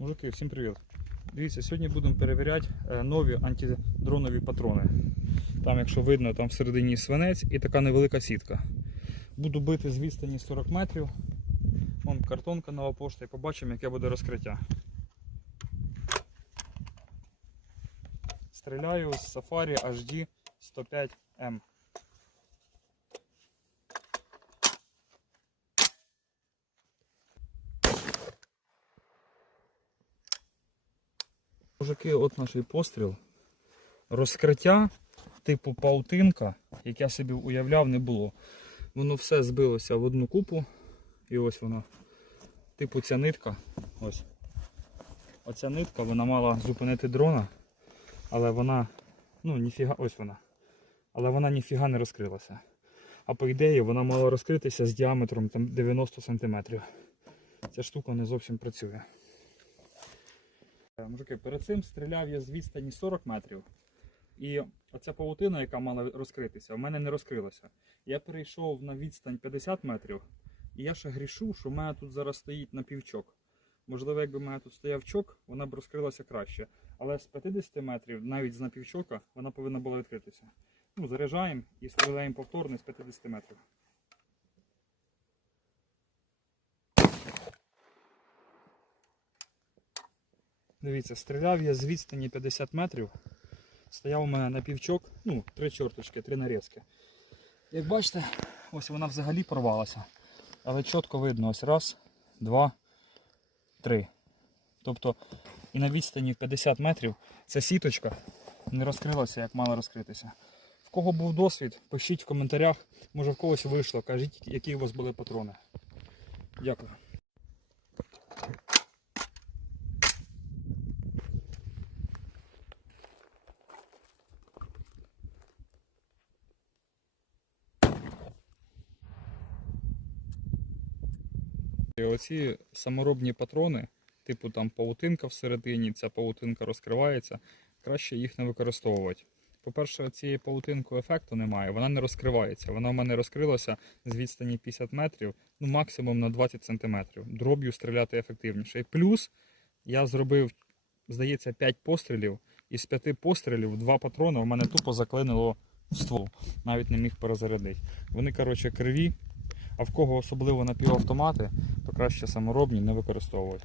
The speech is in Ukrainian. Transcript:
Мужики, всім привіт. Дивіться, сьогодні будемо перевіряти е, нові антидронові патрони. Там, якщо видно, там всередині свинець і така невелика сітка. Буду бити з відстані 40 метрів. Вон картонка нова пошта і побачимо, яке буде розкриття. Стріляю з Safari HD 105M. Мужики, от наш постріл. Розкриття типу паутинка, як я собі уявляв, не було. Воно все збилося в одну купу. І ось воно. Типу ця нитка. Ось. Оця нитка вона мала зупинити дрона, але вона, ну, ніфіга, ось вона. Але вона ніфіга не розкрилася. А по ідеї вона мала розкритися з діаметром там, 90 см. Ця штука не зовсім працює. Е, Мужики, перед цим стріляв я з відстані 40 метрів. І оця павутина, яка мала розкритися, в мене не розкрилася. Я перейшов на відстань 50 метрів, і я ще грішу, що в мене тут зараз стоїть напівчок. Можливо, якби в мене тут стояв чок, вона б розкрилася краще. Але з 50 метрів, навіть з напівчока, вона повинна була відкритися. Ну, заряджаємо і стріляємо повторно з 50 метрів. Дивіться, стріляв я з відстані 50 метрів. Стояв у мене на півчок, ну, три чорточки, три нарізки. Як бачите, ось вона взагалі порвалася. Але чітко видно, ось раз, два, три. Тобто і на відстані 50 метрів ця сіточка не розкрилася, як мала розкритися. В кого був досвід, пишіть в коментарях, може в когось вийшло, кажіть, які у вас були патрони. Дякую. І оці саморобні патрони, типу там павутинка всередині, ця павутинка розкривається, краще їх не використовувати. По-перше, цієї павутинки ефекту немає, вона не розкривається. Вона в мене розкрилася з відстані 50 метрів, ну максимум на 20 см. Дроб'ю стріляти ефективніше. І плюс я зробив, здається, 5 пострілів. Із 5 пострілів два патрони у мене тупо заклинило ствол. Навіть не міг перезарядити. Вони, коротше, криві. А в кого особливо напівавтомати, то краще саморобні не використовувати.